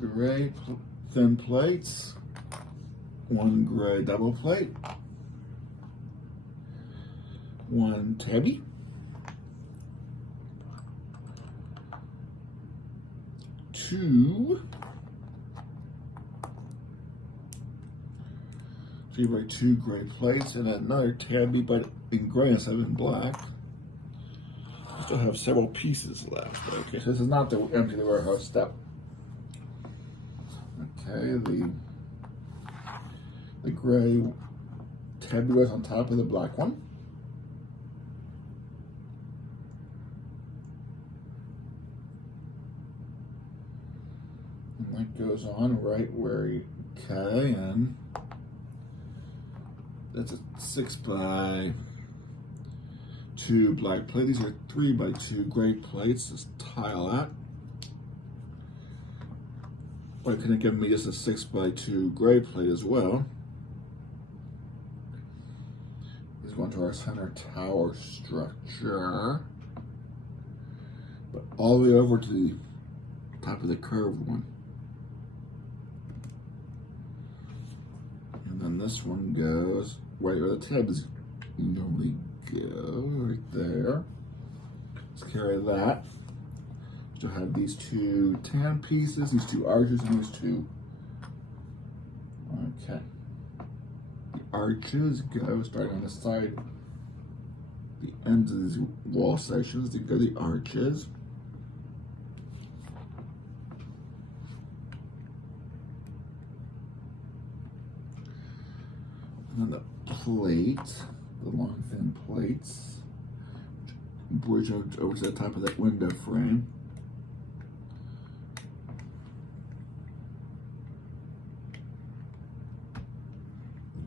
gray thin plates. 1 gray double plate. 1 tabby. 2 3x2 gray plates, and another tabby, but in gray instead of in black. I still have several pieces left. Okay, so this is not the empty the warehouse step. Okay, the gray tabby goes on top of the black one. And that goes on right where you, okay, and that's a 6x2 black plate. These are 3x2 gray plates. Just tile that. Why couldn't it give me just a 6x2 gray plate as well? It's going to our center tower structure, but all the way over to the top of the curved one. And then this one goes right where the tabs normally go, right there. Let's carry that. Still have these 2 tan pieces, these 2 arches, and these 2. Okay. The arches go starting on the side, the ends of these wall sections, they go the arches. And then the plate, the long thin plates, bridge over to the top of that window frame.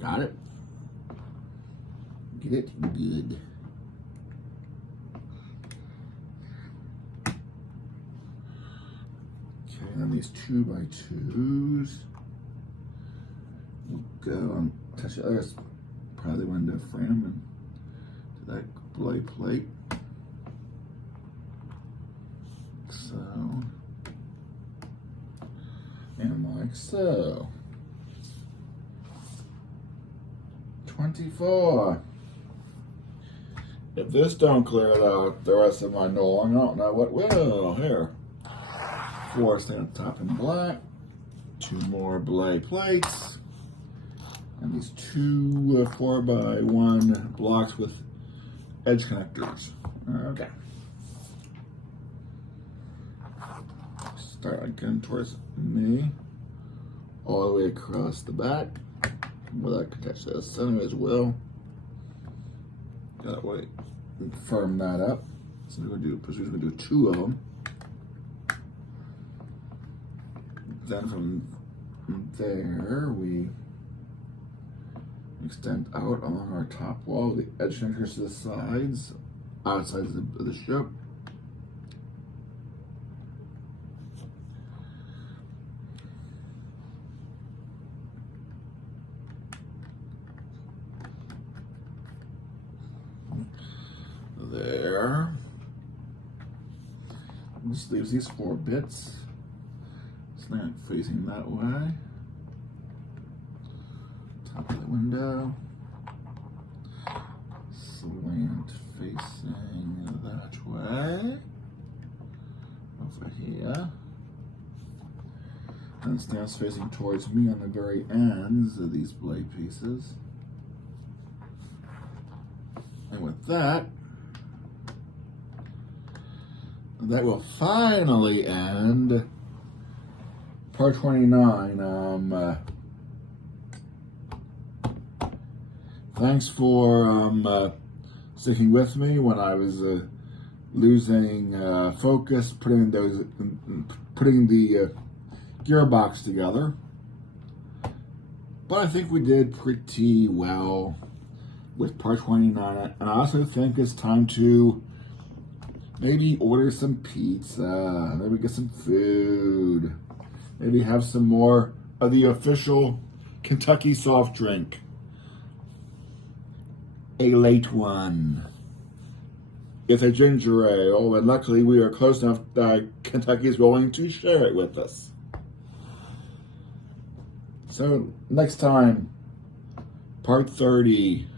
Got it? Get it? Good. Okay, and these 2x2s will go and touch the other part of the window frame and to that blade plate. So, and like so. 24. If this don't clear it out the rest of my knowing, I don't know what will. Here. 4 stay on top in black. 2 more blade plates. And these 2 4x1 blocks with edge connectors. Okay. Start again towards me. All the way across the back. Well, I can touch this anyway as well. That way, firm that up. So we're gonna do 2 of them. Then from there, we extend out along our top wall, the edge connectors to the sides, outside of the ship. There. This leaves these 4 bits. Slant facing that way. Top of the window. Slant facing that way. Over here. And stands facing towards me on the very ends of these blade pieces. And with that, that will finally end part 29. Thanks for sticking with me when I was losing focus, putting the gearbox together. But I think we did pretty well with part 29, and I also think it's time to maybe order some pizza, maybe get some food, maybe have some more of the official Kentucky soft drink. A late one. It's a ginger ale, and luckily we are close enough that Kentucky is willing to share it with us. So next time, part 30.